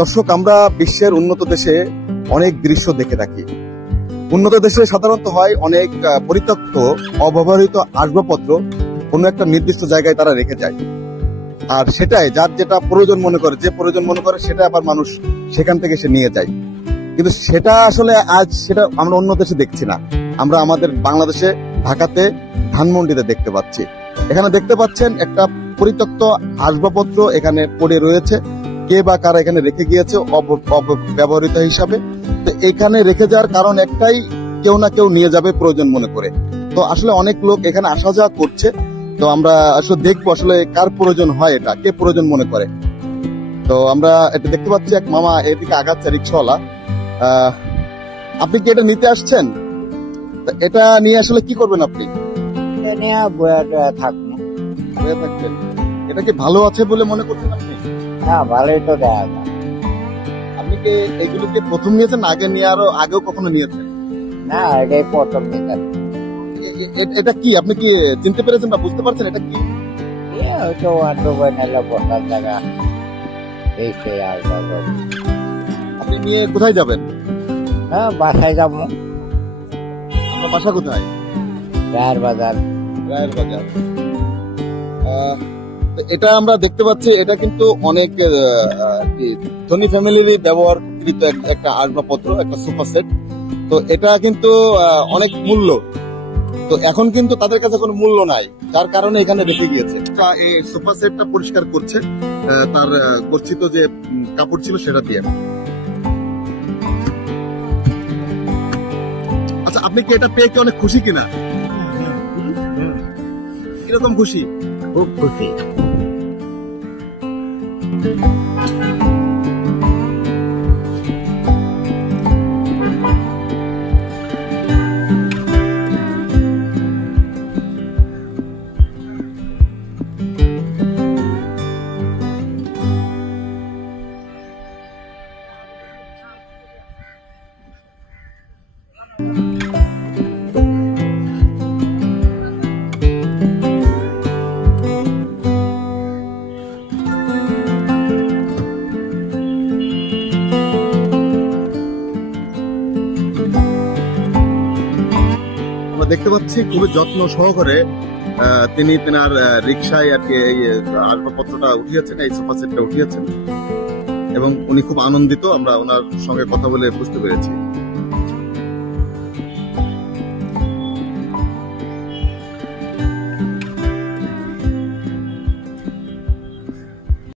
দর্শক, আমরা বিশ্বের উন্নত দেশে অনেক দৃশ্য দেখে থাকি। উন্নত দেশে সাধারণত হয় অনেক পরিত্যক্ত অব্যবহৃত আসবাবপত্র কোনো একটা নির্দিষ্ট জায়গায় তারা রেখে যায়, আর সেটাই যার যেটা প্রয়োজন মনে করে, যে প্রয়োজন মনে করে সেটা আবার মানুষ সেখান থেকে সে নিয়ে যায়। কিন্তু সেটা আসলে আজ সেটা আমরা অন্য দেশে দেখছি না, আমরা আমাদের বাংলাদেশে ঢাকাতে ধানমন্ডিতে দেখতে পাচ্ছি। এখানে দেখতে পাচ্ছেন একটা পরিত্যক্ত আসবাবপত্র এখানে পড়ে রয়েছে, কে বা কারা এখানে রেখে গিয়েছে ব্যবহৃত হিসাবে। তো এখানে রেখে যাওয়ার কারণ একটাই, কেউ না কেউ নিয়ে যাবে প্রয়োজন মনে করে। তো আসলে অনেক লোক এখানে আসা যাওয়া করছে, তো আমরা আসলে দেখবো আসলে কার প্রয়োজন হয়, এটা কে প্রয়োজন মনে করে। তো আমরা এটা দেখতে পাচ্ছি এক মামা এদিকে আগাচ্ছে, রিক্সাওয়ালা। আপনি কি এটা নিতে আসছেন? এটা নিয়ে আসলে কি করবেন আপনি? থাকবেন। এটা কি ভালো আছে বলে মনে করছেন আপনি? হ্যাঁ, ভালোই তো দেখা যায়। আপনি কি এগুলোকে প্রথম নিয়েছেন, আগে নিয়ে আরো আগেও কখনো নিয়েছেন? না, এটাই প্রথম নিতে। এটা কি আপনি কি চিনতে পেরেছেন বা বুঝতে পারছেন এটা কি? হয়তো বসার জায়গা। এই সেই আসবে। আপনি নিয়ে কোথায় যাবেন? হ্যাঁ, বাসায় যাবো। আপনার বাসা কোথায়? রায়ের বাজার। রায়ের বাজার। এটা আমরা দেখতে পাচ্ছি, এটা কিন্তু অনেক ধনী ফ্যামিলিরই ব্যবহারকৃত একটা আসবাবপত্র, একটা সোফা সেট। তো এটা কিন্তু অনেক মূল্য। তো এখন কিন্তু তাদের কাছে কোনো মূল্য নাই, যার কারণে এখানে রেখে গিয়েছে। এই সোফা সেটটা পরিষ্কার করছে তার গচ্ছিত যে কাপড় ছিল সেটা দিয়ে। আচ্ছা, আপনি কি এটা পেয়ে কি অনেক খুশি কিনা? কিরকম খুশি? খুব খুশি। দেখতে পাচ্ছি খুবই যত্ন সহকারে তিনি তেনার রিক্সায় আর কি এই আসবাবপত্রটা উঠিয়েছেন, এই সোফা সেটটা উঠিয়েছেন, এবং উনি খুব আনন্দিত। আমরা ওনার সঙ্গে কথা বলে বুঝতে পেরেছি।